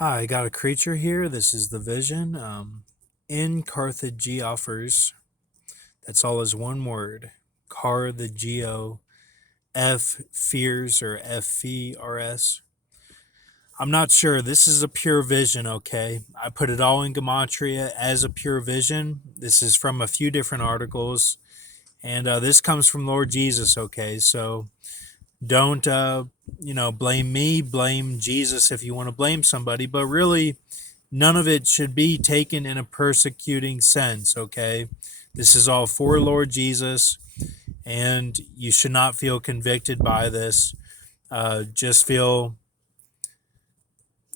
Hi, I got a creature here. This is the vision. In Carthage offers. That's all as one word. Carthagio. F fears or FVRS. I'm not sure. This is a pure vision, okay? I put it all in Gematria as a pure vision. This is from a few different articles. And this comes from Lord Jesus, okay? So don't, blame me. Blame Jesus if you want to blame somebody. But really, none of it should be taken in a persecuting sense, okay? This is all for Lord Jesus, and you should not feel convicted by this. Just feel,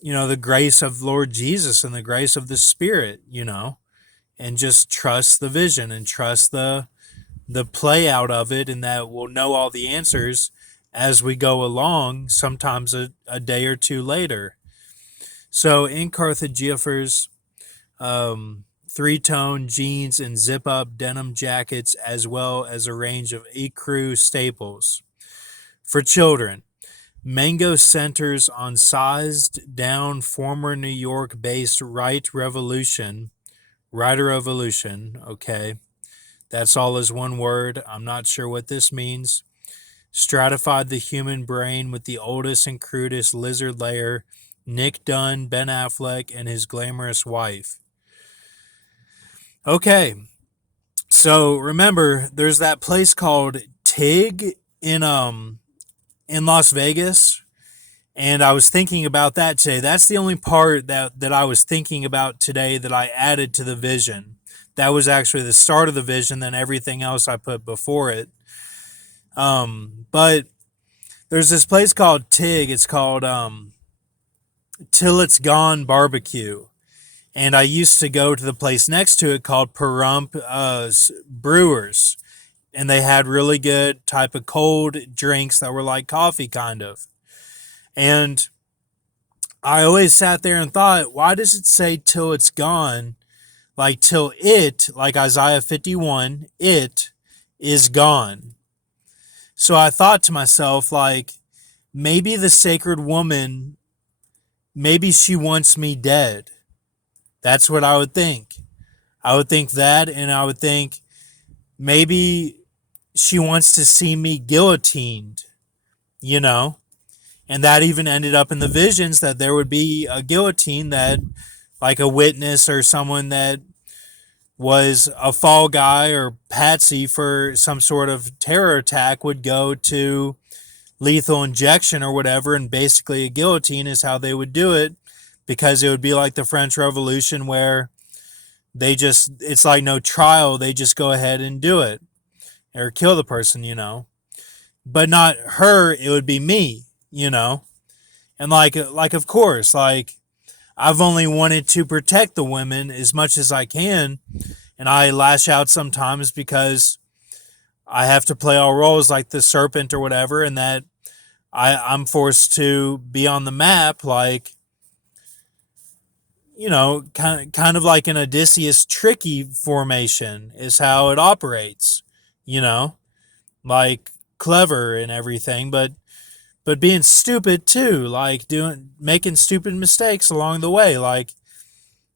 the grace of Lord Jesus and the grace of the Spirit, and just trust the vision and trust the play out of it, and that we'll know all the answers as we go along, sometimes a day or two later. So in Carthagiofers, three-tone jeans and zip-up denim jackets, as well as a range of ecru staples. For children, Mango centers on sized-down former New York-based Rider Evolution, okay. That's all as one word. I'm not sure what this means. Stratified the human brain with the oldest and crudest lizard layer, Nick Dunn, Ben Affleck, and his glamorous wife. Okay, so remember, there's that place called Tig in Las Vegas, and I was thinking about that today. That's the only part that I was thinking about today that I added to the vision. That was actually the start of the vision, then everything else I put before it. But there's this place called Tig. It's called Till It's Gone Barbecue. And I used to go to the place next to it called Pahrump Brewers. And they had really good type of cold drinks that were like coffee, kind of. And I always sat there and thought, why does it say till it's gone? Like till it, like Isaiah 51, it is gone. So I thought to myself, like, maybe the sacred woman, maybe she wants me dead. That's what I would think. I would think that, and I would think maybe she wants to see me guillotined, you know? And that even ended up in the visions that there would be a guillotine that, like a witness or someone that was a fall guy or patsy for some sort of terror attack would go to lethal injection or whatever. And basically, a guillotine is how they would do it, because it would be like the French Revolution where it's like no trial. They just go ahead and do it or kill the person. But not her, it would be me. And like of course, like I've only wanted to protect the women as much as I can, and I lash out sometimes because I have to play all roles like the serpent or whatever, and that I'm forced to be on the map, like kind of like an Odysseus tricky formation is how it operates, you know, like clever and everything, but being stupid too, like making stupid mistakes along the way, like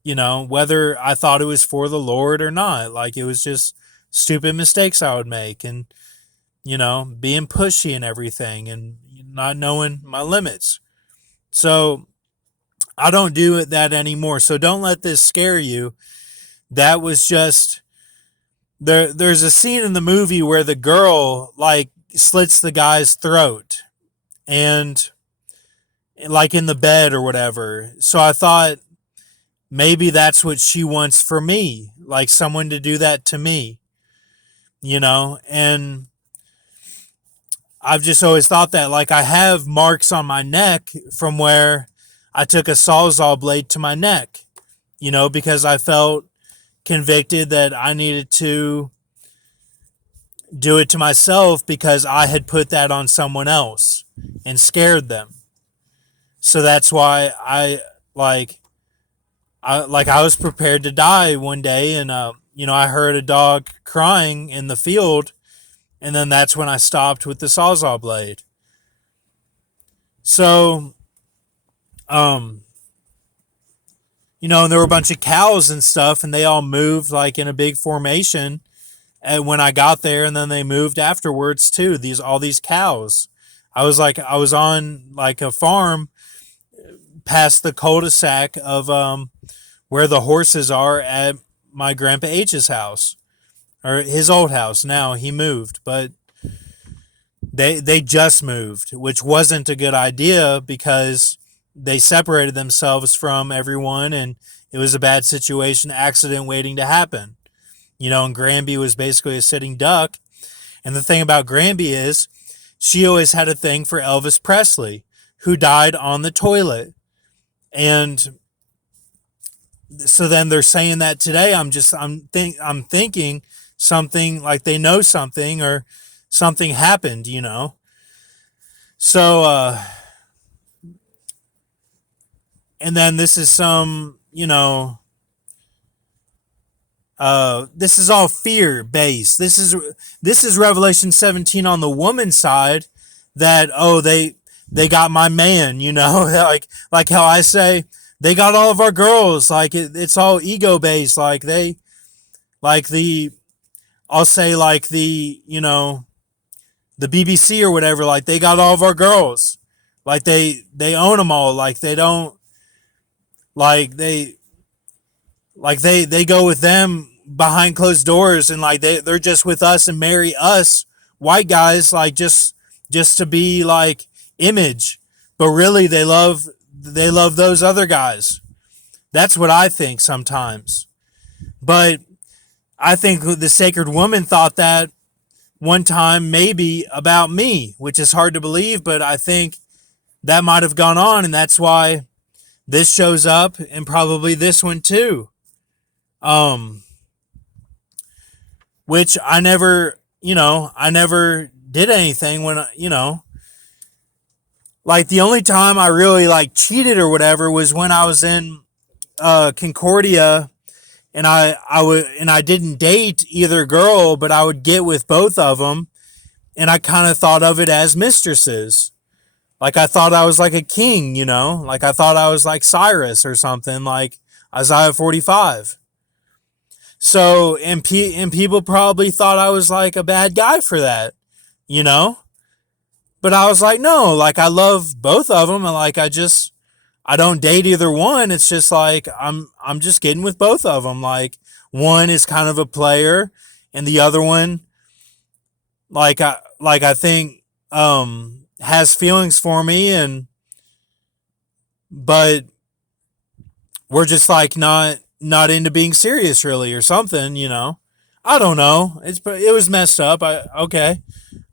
whether I thought it was for the Lord or not, like it was just stupid mistakes I would make, and being pushy and everything, and not knowing my limits. So I don't do that anymore. So don't let this scare you. That was just there's a scene in the movie where the girl like slits the guy's throat, and like in the bed or whatever. So I thought maybe that's what she wants for me, like someone to do that to me, and I've just always thought that, like, I have marks on my neck from where I took a Sawzall blade to my neck, because I felt convicted that I needed to do it to myself because I had put that on someone else and scared them. So that's why I was prepared to die one day, and I heard a dog crying in the field, and then that's when I stopped with the Sawzall blade. So and there were a bunch of cows and stuff, and they all moved like in a big formation. And when I got there, and then they moved afterwards too. All these cows. I was on like a farm past the cul-de-sac of where the horses are at my grandpa H's house, or his old house. Now he moved, but they just moved, which wasn't a good idea because they separated themselves from everyone, and it was a bad situation, accident waiting to happen. And Granby was basically a sitting duck. And the thing about Granby is she always had a thing for Elvis Presley, who died on the toilet. And so then they're saying that today. I'm thinking something like they know something, or something happened. So and then this is this is all fear based. This is Revelation 17 on the woman's side, that they got my man, like how I say they got all of our girls, like it's all ego based, like they like the I'll say like the BBC or whatever, like they got all of our girls, like they own them all, like they don't, like they go with them behind closed doors, and like they're just with us and marry us white guys, like just to be like image, but really they love those other guys. That's what I think sometimes. But I think the sacred woman thought that one time maybe about me, which is hard to believe, but I think that might have gone on, and that's why this shows up, and probably this one too. Um, which I never did anything when like the only time I really like cheated or whatever was when I was in Concordia, and I didn't date either girl, but I would get with both of them, and I kind of thought of it as mistresses. Like I thought I was like a king. Like I thought I was like Cyrus or something, like Isaiah 45. So, and people probably thought I was like a bad guy for that, you know? But I was like, no, like I love both of them, and like I don't date either one. It's just like I'm just getting with both of them. Like one is kind of a player, and the other one, I think has feelings for me, and but we're just like not into being serious really, or something. I don't know. It was messed up.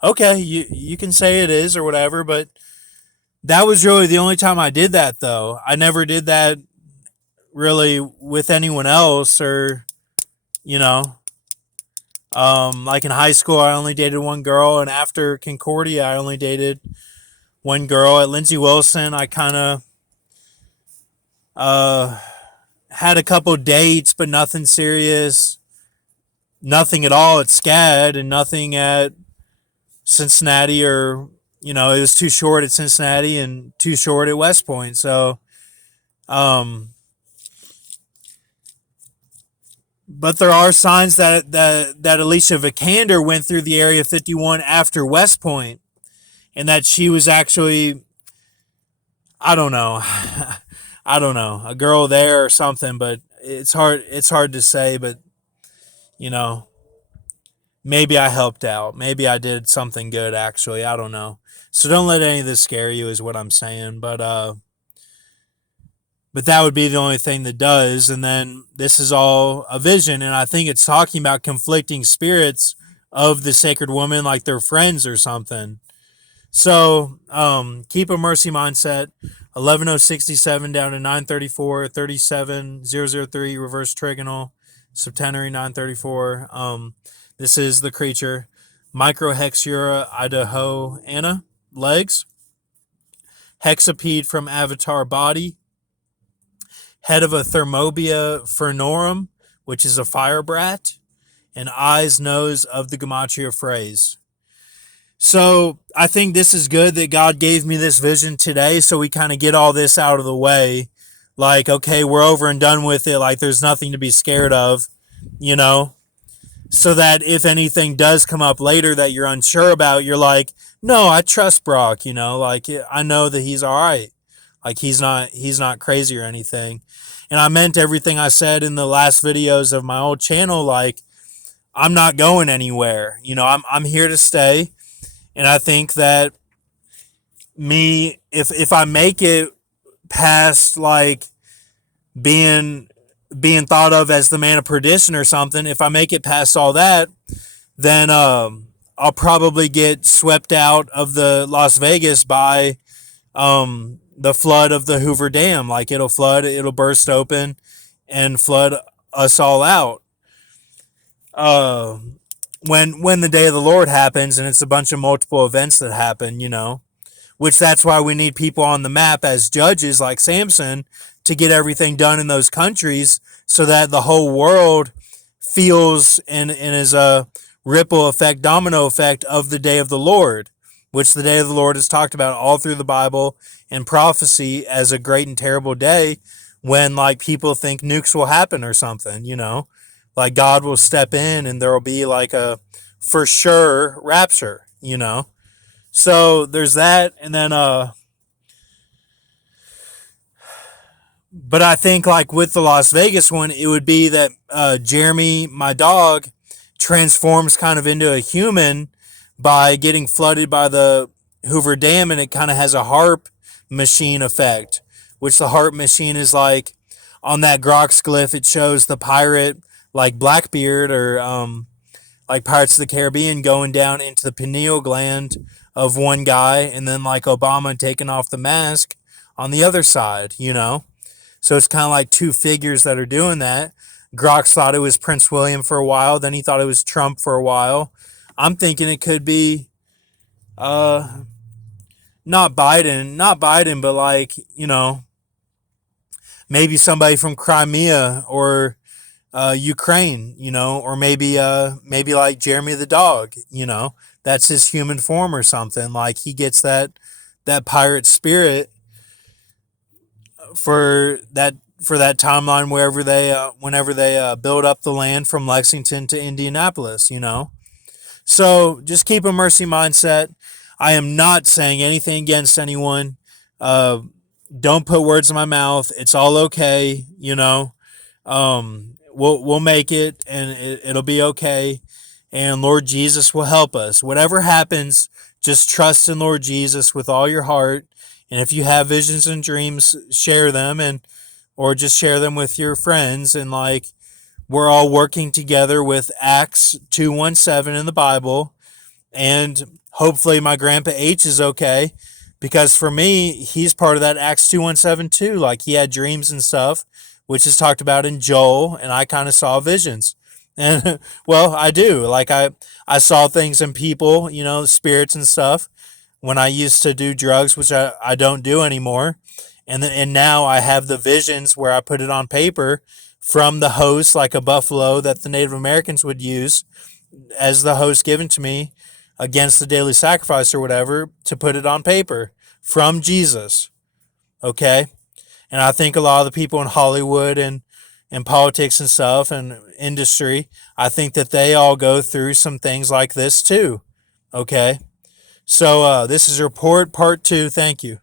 Okay, you can say it is or whatever, but that was really the only time I did that, though. I never did that really with anyone else, or you know like in high school I only dated one girl, and after Concordia I only dated one girl. At Lindsey Wilson I kind of uh had a couple dates, but nothing serious, nothing at all at SCAD, and nothing at Cincinnati, or it was too short at Cincinnati and too short at West Point. So um but there are signs that Alicia Vikander went through the Area 51 after West Point, and that she was actually, I don't know, I don't know, a girl there or something. But it's hard to say. But you know maybe I helped out, maybe I did something good, actually. I don't know. So don't let any of this scare you, is what I'm saying. But that would be the only thing that does. And then this is all a vision, and I think it's talking about conflicting spirits of the sacred woman, like they're friends or something. So keep a mercy mindset. 11067 down to 934, 37003 reverse trigonal, septenary 934. This is the creature. Microhexura Idaho Anna, legs. Hexapede from Avatar body. Head of a Thermobia fernorum, which is a fire brat. And eyes, nose of the Gematria phrase. So I think this is good that God gave me this vision today, so we kind of get all this out of the way. Like, okay, we're over and done with it. Like, there's nothing to be scared of, you know? So that if anything does come up later that you're unsure about, you're like, no, I trust Brock, like I know that he's all right. Like he's not crazy or anything. And I meant everything I said in the last videos of my old channel. Like, I'm not going anywhere. I'm here to stay. And I think that if I make it past like being thought of as the man of perdition or something, if I make it past all that, then I'll probably get swept out of the Las Vegas by the flood of the Hoover Dam. Like, it'll burst open and flood us all out. Uh, when the day of the Lord happens, and it's a bunch of multiple events that happen, which that's why we need people on the map as judges like Samson to get everything done in those countries so that the whole world feels and is a ripple effect, domino effect of the day of the Lord, which the day of the Lord is talked about all through the Bible and prophecy as a great and terrible day when like people think nukes will happen or something, like God will step in and there will be like a for sure rapture. So there's that. And then but I think like with the Las Vegas one, it would be that Jeremy, my dog, transforms kind of into a human by getting flooded by the Hoover Dam, and it kind of has a harp machine effect, which the harp machine is like on that Grox glyph. It shows the pirate like Blackbeard or like Pirates of the Caribbean going down into the pineal gland of one guy, and then like Obama taking off the mask on the other side. So it's kind of like two figures that are doing that. Grox thought it was Prince William for a while, then he thought it was Trump for a while. I'm thinking it could be uh not Biden, but like, maybe somebody from Crimea or Ukraine, or maybe like Jeremy the dog. That's his human form or something. Like he gets that pirate spirit for that timeline whenever they build up the land from Lexington to Indianapolis. So just keep a mercy mindset. I am not saying anything against anyone. Uh, don't put words in my mouth. It's all okay. We'll make it, and it'll be okay. And Lord Jesus will help us. Whatever happens, just trust in Lord Jesus with all your heart. And if you have visions and dreams, share them, or just share them with your friends. And like, we're all working together with Acts 2:17 in the Bible. And hopefully my grandpa H is okay, because for me, he's part of that Acts 2:17 too. Like, he had dreams and stuff, which is talked about in Joel, and I kind of saw visions. And well, I do. Like, I saw things in people, spirits and stuff when I used to do drugs, which I don't do anymore. And now I have the visions where I put it on paper from the host, like a buffalo that the Native Americans would use as the host given to me against the daily sacrifice or whatever, to put it on paper from Jesus. Okay? And I think a lot of the people in Hollywood and politics and stuff and industry, I think that they all go through some things like this too. Okay? So this is report part 2. Thank you.